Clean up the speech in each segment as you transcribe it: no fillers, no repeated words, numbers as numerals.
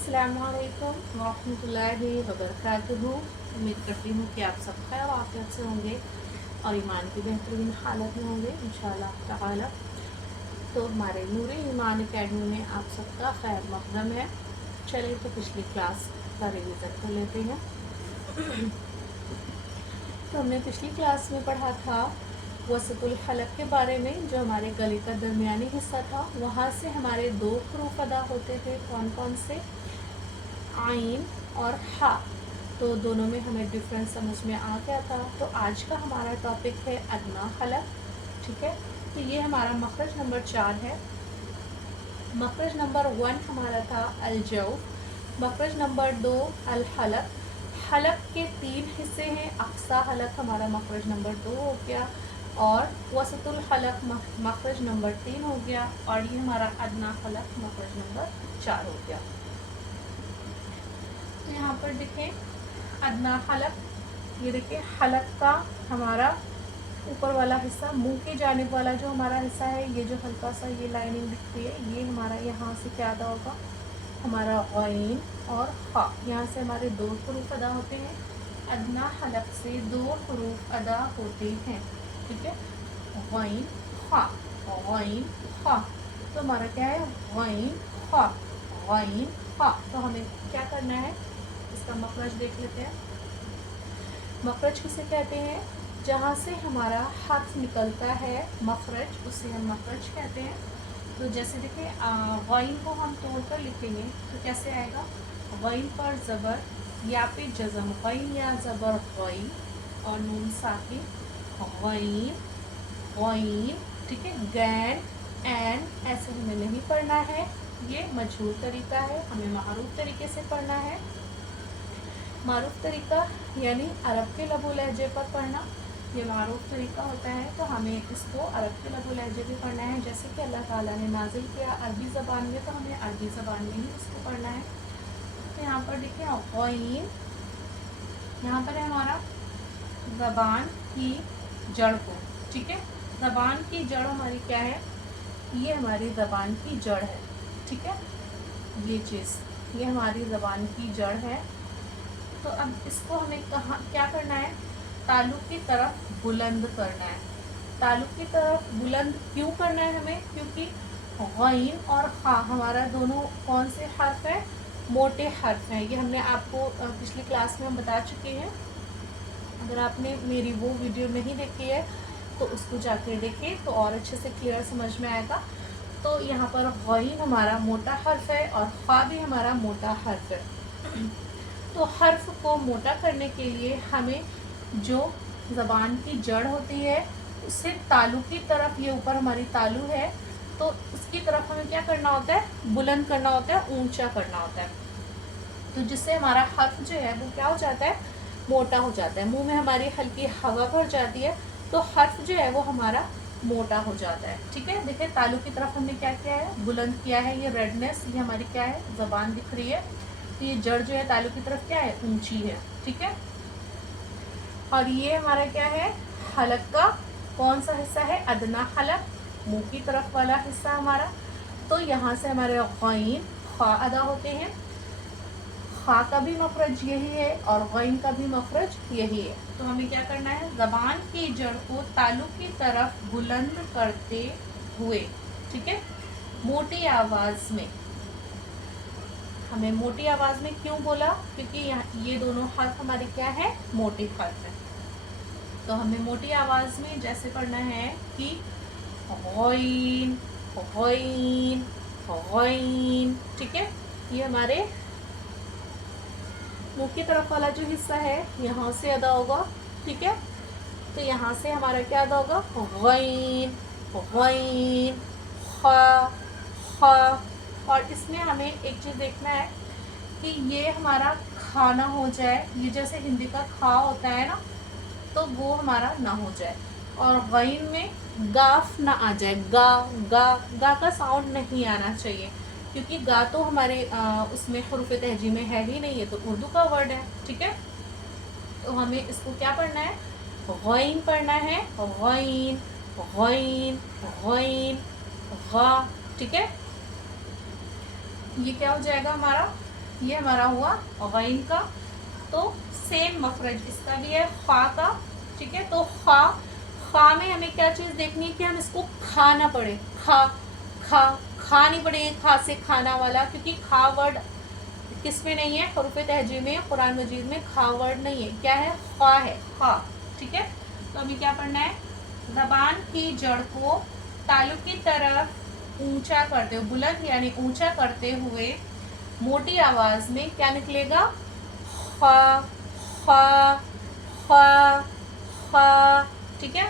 अस्सलामुअलैकुम वरहमतुल्लाहि वबरकातुहू। उम्मीद करती हूँ कि आप सब खैर आफियत से होंगे और ईमान की बेहतरीन हालत में होंगे इंशाअल्लाह ताला। तो हमारे नूर ईमान अकेडमी में आप सबका खैर मकदम है। चलिए तो पिछली क्लास का रिवीजन कर लेते हैं। तो हमने पिछली क्लास में पढ़ा था वसतुल हलक के बारे में, जो हमारे गले का दरमियानी हिस्सा था। वहाँ से हमारे दो हरूफ अदा होते थे, कौन कौन से? आइन और हा। तो दोनों में हमें डिफरेंस समझ में आ गया था। तो आज का हमारा टॉपिक है अदना हलक। ठीक है, तो ये हमारा मखरज नंबर 4 है। मखरज नंबर 1 हमारा था अलजौफ। मखरज नंबर 2 अल हलक। हलक के 3 हिस्से हैं। अक्सा हलक हमारा मखरज नंबर 2 हो गया और वसतुल हलक मखरज नंबर 3 हो गया और ये हमारा अदना हलक मखरज नंबर 4 हो गया। तो यहाँ पर देखें अदना हलक, ये देखिए हलक का हमारा ऊपर वाला हिस्सा, मुंह की जानिब वाला जो हमारा हिस्सा है, ये जो हल्का सा ये लाइनिंग दिख रही है, ये हमारा यहाँ से क्या अदा होगा? हमारा गैन और खा। यहाँ से हमारे 2 हरूफ अदा होते हैं। अदना हलक से 2 हरूफ अदा होते हैं। ठीक है, गैन खा, गैन खा। तो हमारा क्या है? गैन खा, गैन खा। तो हमें क्या करना है? इसका मखरज देख लेते हैं। मखरज किसे कहते हैं? जहाँ से हमारा हर्फ निकलता है मखरज, उसे हम मखरज कहते हैं। तो जैसे देखिए गैन को हम तोड़कर लिखेंगे तो कैसे आएगा? गैन पर ज़बर, या पे जज़म गैन या ज़बर गैन और नून साकिन गैन गैन। ठीक है, गैन एन ऐसे हमें नहीं पढ़ना है, ये मजहूर तरीका है, हमें मारूफ तरीके से पढ़ना है। मारूफ तरीका यानी अरब के लबो लहजे पर पढ़ना, ये मारूफ तरीका होता है। तो हमें इसको अरब के लबो लहजे पे पढ़ना है। जैसे कि अल्लाह ताला ने नाजिल किया अरबी ज़बान में, तो हमें अरबी ज़बान में ही इसको पढ़ना है। तो यहाँ पर देखिए गैन, यहाँ पर है हमारा ज़बान की जड़ को। ठीक है, ज़बान की जड़ हमारी क्या है? ये हमारी ज़बान की जड़ है। ठीक है, ये चीज़ ये हमारी ज़बान की जड़ है। तो अब इसको हमें कहाँ क्या करना है? तालु की तरफ बुलंद करना है। तालु की तरफ बुलंद क्यों करना है हमें? क्योंकि गैन और खा हमारा दोनों कौन से हर्फ है? मोटे हर्फ हैं। ये हमने आपको पिछली क्लास में हम बता चुके हैं। अगर आपने मेरी वो वीडियो नहीं देखी है तो उसको जाके देखिए, तो और अच्छे से क्लियर समझ में आएगा। तो यहाँ पर गैन हमारा मोटा हर्फ है और खा भी हमारा मोटा हर्फ है। तो हर्फ को मोटा करने के लिए हमें जो ज़बान की जड़ होती है उससे तालु की तरफ, ये ऊपर हमारी तालु है, तो उसकी तरफ हमें क्या करना होता है? बुलंद करना होता है, ऊंचा करना होता है। तो जिससे हमारा हर्फ जो है वो क्या हो जाता है? मोटा हो जाता है। मुंह में हमारी हल्की हवा भर जाती है तो हर्फ जो है वो हमारा मोटा हो जाता है। ठीक है, देखिए तालु की तरफ हमने क्या किया है? बुलंद किया है। ये रेडनेस ये हमारी क्या है? ज़बान दिख रही है। तो ये जड़ जो है तालु की तरफ क्या है? ऊंची है। ठीक है, और ये हमारा क्या है? हलक का कौन सा हिस्सा है? अदना हलक, मुंह की तरफ वाला हिस्सा हमारा। तो यहाँ से हमारे गैन खा अदा होते हैं। खा का भी मखरज यही है और गैन का भी मखरज यही है। तो हमें क्या करना है? ज़बान की जड़ को तालु की तरफ बुलंद करते हुए, ठीक है, मोटी आवाज़ में। हमें मोटी आवाज़ में क्यों बोला? क्योंकि ये दोनों हर्फ हमारे क्या है? मोटे हर्फ है। तो हमें मोटी आवाज़ में जैसे पढ़ना है कि गैन गैन गैन। ठीक है, ये हमारे मुंह की तरफ वाला जो हिस्सा है यहाँ से अदा होगा। ठीक है, तो यहाँ से हमारा क्या अदा होगा? गैन गैन खा खा। और इसमें हमें एक चीज़ देखना है कि ये हमारा खा ना हो जाए, ये जैसे हिंदी का खा होता है ना, तो वो हमारा ना हो जाए। और गैन में गाफ ना आ जाए, गा गा गा का साउंड नहीं आना चाहिए, क्योंकि गा तो हमारे उसमें हुरूफ तहजी में है ही नहीं, ये तो उर्दू का वर्ड है। ठीक है, तो हमें इसको क्या पढ़ना है? गैन पढ़ना है। गैन गैन गैन गा। ठीक है, ये क्या हो जाएगा हमारा? ये हमारा हुआ गैन का। तो सेम मखरज इसका भी है खा का, ठीक है। तो खा में हमें क्या चीज़ देखनी है कि हम इसको खा ना पड़े, खा खा खा नहीं पड़ेगा, खा से खाना वाला, क्योंकि खा वर्ड किस में नहीं है, हरूफ तहजीब में, कुरान मजीद में खा वर्ड नहीं है, क्या है, खा है, खा, ठीक है। तो हमें क्या पढ़ना है, ज़बान की जड़ को तालु की तरफ ऊंचा करते हुए, बुलंद यानी ऊंचा करते हुए मोटी आवाज में क्या निकलेगा, खा खा खा खा, ठीक है।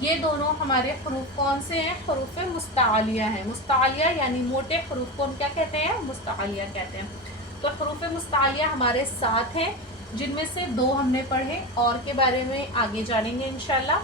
ये दोनों हमारे हरूफ कौन से हैं, हरूफ मुस्तालिया हैं। मुस्तालिया यानी मोटे हरूफ को हम क्या कहते हैं, मुस्तालिया कहते हैं। तो हरूफ मुस्तालिया हमारे 7 हैं, जिनमें से 2 हमने पढ़े, और के बारे में आगे जानेंगे इंशाल्लाह।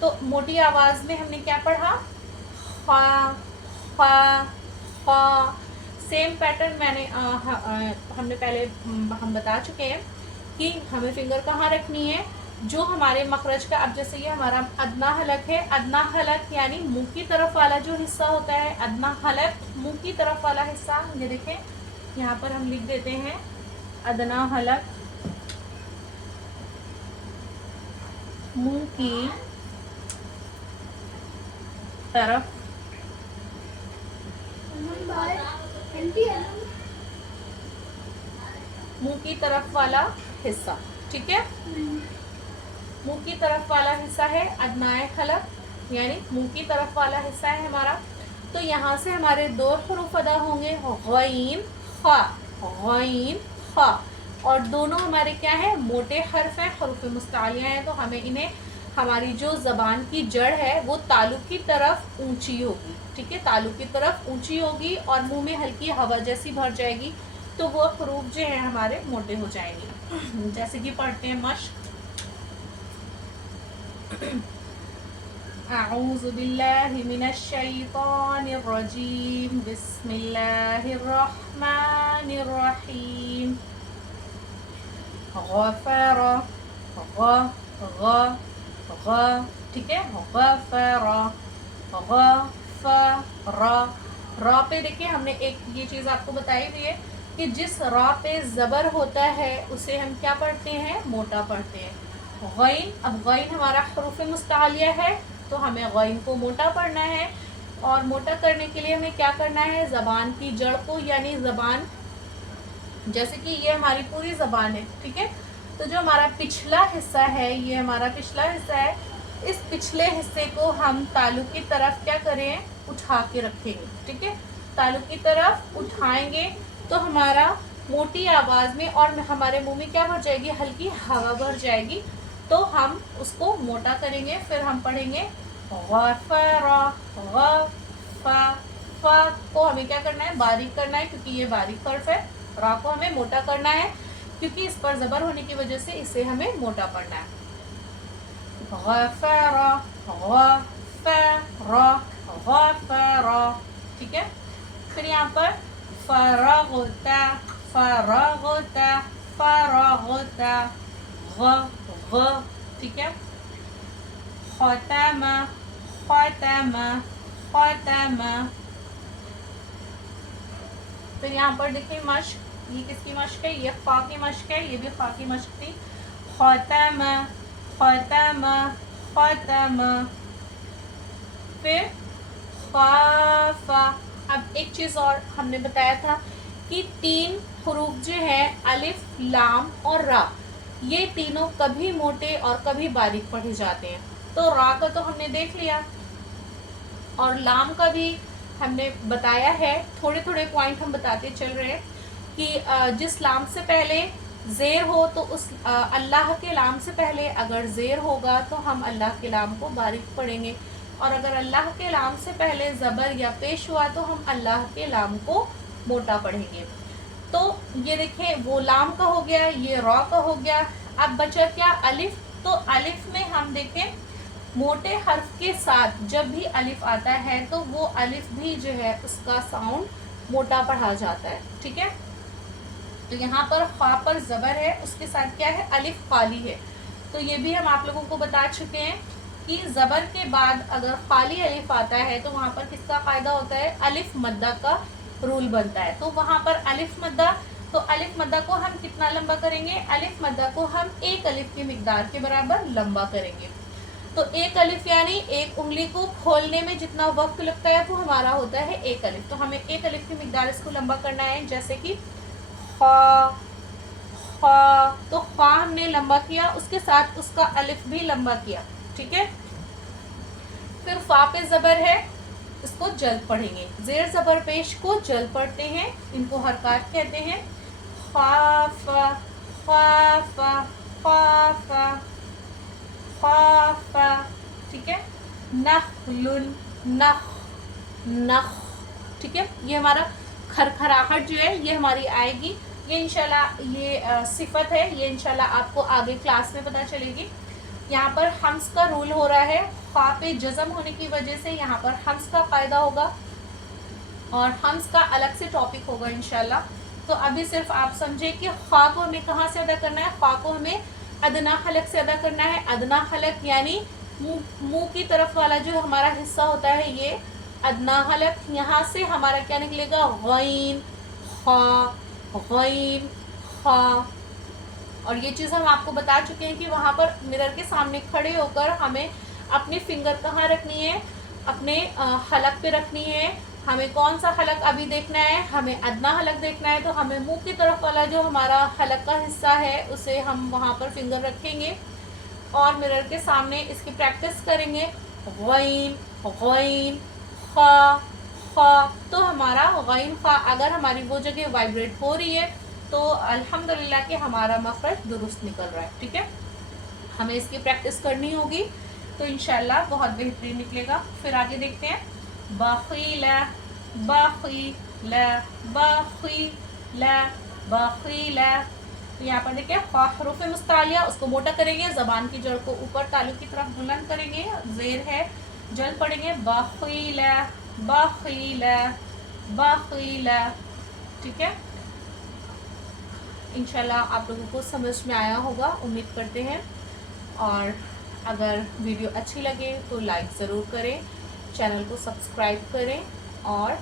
तो मोटी आवाज में हमने क्या पढ़ा, खा खा खा। सेम पैटर्न मैंने हमने पहले हम बता चुके हैं कि हमें फिंगर कहाँ रखनी है, जो हमारे मखरज का, अब जैसे ये हमारा अदना हलक है, अदना हलक यानी मुंह की तरफ वाला जो हिस्सा होता है, अदना हलक मुंह की तरफ वाला हिस्सा, ये देखें यहाँ पर हम लिख देते हैं अदना हलक, मुंह की तरफ, मुंह की तरफ वाला हिस्सा, ठीक है। मुंह की तरफ वाला हिस्सा है अदनाए हलक, यानी मुंह की तरफ वाला हिस्सा है हमारा। तो यहाँ से हमारे 2 हरूफ अदा होंगे, गैन खा, गैन खा, और दोनों हमारे क्या है, मोटे हर्फ हैं, हरूफ मुस्तालिया हैं। तो हमें इन्हें, हमारी जो ज़बान की जड़ है वो तालु की तरफ ऊंची होगी, ठीक है, तालु की तरफ ऊंची होगी और मुंह में हल्की हवा जैसी भर जाएगी, तो वो हरूफ जो हैं हमारे मोटे हो जाएंगे। जैसे कि पढ़ते हैं मश्क, अऊज़ु बिल्लाहि मिनश शैतानिर रजीम, बिस्मिल्लाहिर रहमानिर रहीम, गफ़रा, ठीक है, गफ़रा, गफ़रा। रा पे देखिए हमने एक ये चीज़ आपको बताई हुई है कि जिस रा पे ज़बर होता है उसे हम क्या पढ़ते हैं, मोटा पढ़ते हैं। गैन, अब गैन हमारा हरूफ मुस्तालिया है, तो हमें गैन को मोटा पढ़ना है, और मोटा करने के लिए हमें क्या करना है, ज़बान की जड़ को, यानी ज़बान, जैसे कि ये हमारी पूरी ज़बान है, ठीक है। तो जो हमारा पिछला हिस्सा है, ये हमारा पिछला हिस्सा है, इस पिछले हिस्से को हम तालु की तरफ क्या करें, उठा के रखेंगे, ठीक है। तालु की तरफ उठाएंगे तो हमारा मोटी आवाज़ में, और हमारे मुंह में क्या भर जाएगी, हल्की हवा भर जाएगी, तो हम उसको मोटा करेंगे। फिर हम पढ़ेंगे गफ़रा, फ़ा को हमें क्या करना है, बारीक करना है, क्योंकि ये बारीक हर्फ है। रा को हमें मोटा करना है, क्योंकि इस पर ज़बर होने की वजह से इसे हमें मोटा पढ़ना है। गफ़रा, गफ़रा, गफ़रा, ठीक है। फिर यहाँ पर फ़रग़ता, फ़रग़ता, फ़रग़ता, ग, ठीक है। ख़तमा, ख़तमा, ख़तमा। फिर यहाँ पर देखिए मश्क, ये किसकी मश्क है, ये फ़ा की मश्क है, ये भी फ़ा की मश्क थी। ख़तमा, ख़तमा, ख़तमा। फिर ख़ाफ़ा। अब एक चीज़ और हमने बताया था कि 3 हरूफ जो है, अलिफ, लाम और रा, ये तीनों कभी मोटे और कभी बारीक पढ़े जाते हैं। तो रा का तो हमने देख लिया, और लाम का भी हमने बताया है। थोड़े थोड़े पॉइंट हम बताते चल रहे हैं कि जिस लाम से पहले ज़ेर हो, तो उस अल्लाह के लाम से पहले अगर ज़ेर होगा तो हम अल्लाह के लाम को बारीक पढ़ेंगे, और अगर अल्लाह के लाम से पहले ज़बर या पेश हुआ तो हम अल्लाह के लाम को मोटा पढ़ेंगे। तो ये देखें, वो लाम का हो गया, ये रॉ का हो गया। अब बचा क्या, अलिफ। तो अलिफ में हम देखें, मोटे हर्फ के साथ जब भी अलिफ आता है तो वो अलिफ भी जो है उसका साउंड मोटा पढ़ा जाता है, ठीक है। तो यहाँ पर खा पर ज़बर है, उसके साथ क्या है, अलिफ खाली है। तो ये भी हम आप लोगों को बता चुके हैं कि ज़बर के बाद अगर खाली अलिफ आता है तो वहाँ पर किसका फ़ायदा होता है, अलिफ मद्दा का रूल बनता है। तो वहाँ पर अलिफ मद्दा, तो अलिफ मद्दा को हम कितना लंबा करेंगे, अलिफ मद्दा को हम एक अलिफ की मिकदार के बराबर लंबा करेंगे। तो एक अलिफ यानी एक उंगली को खोलने में जितना वक्त लगता है वो हमारा होता है एक अलिफ। तो हमें एक अलिफ की मिकदार इसको लंबा करना है, जैसे कि ख्वा, ख्वा, तो ख्वा हमने लंबा किया, उसके साथ उसका अलिफ भी लंबा किया, ठीक है। फिर फा पे जबर है, इसको जल्द पढ़ेंगे, जेर जबर पेश को जल्द पढ़ते हैं, इनको हरकत कहते हैं। ख्वाफा, ख्वाफा, ख्वाफा, ख्वाफा, ठीक है। नखलुन, नख, नख, ठीक है। ये हमारा खरखराहट जो है ये हमारी आएगी, ये इंशाल्लाह ये सिफत है, ये इंशाल्लाह आपको आगे क्लास में पता चलेगी। यहाँ पर हम्स का रूल हो रहा है, ख्वा पे जज़म होने की वजह से यहाँ पर हम्स का कायदा होगा और हम्स का अलग से टॉपिक होगा इंशाल्लाह। तो अभी सिर्फ आप समझे कि ख्वा को हमें कहाँ से अदा करना है, ख्वा को हमें अदना हलक से अदा करना है। अदना हलक यानी मुंह की तरफ वाला जो हमारा हिस्सा होता है ये अदना हलक, यहाँ से हमारा क्या निकलेगा, गैन, खा, गैन, खा। और ये चीज़ हम आपको बता चुके हैं कि वहाँ पर मिरर के सामने खड़े होकर हमें अपनी फिंगर कहाँ रखनी है, अपने हलक पे रखनी है। हमें कौन सा हलक अभी देखना है, हमें अदना हलक देखना है, तो हमें मुंह की तरफ वाला जो हमारा हलक का हिस्सा है उसे हम वहाँ पर फिंगर रखेंगे और मिरर के सामने इसकी प्रैक्टिस करेंगे। गैन, गैन, खा, खा, तो हमारा गैन खा अगर हमारी वो जगह वाइब्रेट हो रही है तो अल्हम्दुलिल्लाह कि हमारा मखरज दुरुस्त निकल रहा है, ठीक है। हमें इसकी प्रैक्टिस करनी होगी तो इंशाल्लाह बहुत बेहतरीन निकलेगा। फिर आगे देखते हैं, बखीला, बखीला, बखीला, बखीला। तो यहाँ पर देखिए हरूफ मुस्तालिया, उसको मोटा करेंगे, जबान की जड़ को ऊपर तालु की तरफ बुलंद करेंगे, जेर है जल्द पढ़ेंगे, बखीला, बखीला, बखीला, ठीक है। इंशाल्लाह आप लोगों को समझ में आया होगा, उम्मीद करते हैं। और अगर वीडियो अच्छी लगे तो लाइक ज़रूर करें, चैनल को सब्सक्राइब करें और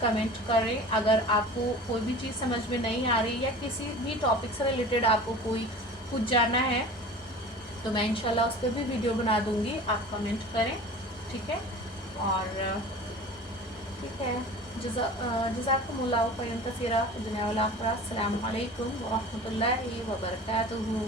कमेंट करें। अगर आपको कोई भी चीज़ समझ में नहीं आ रही या किसी भी टॉपिक से रिलेटेड आपको कोई कुछ जानना है तो मैं इंशाल्लाह उस पर भी वीडियो बना दूँगी, आप कमेंट करें, ठीक है। और ठीक है, जज़ाकुमुल्लाहु खैरन कसीरा दुनिया वल आखिरह। अस्सलामु अलैकुम व रहमतुल्लाहि व बरकातुहू।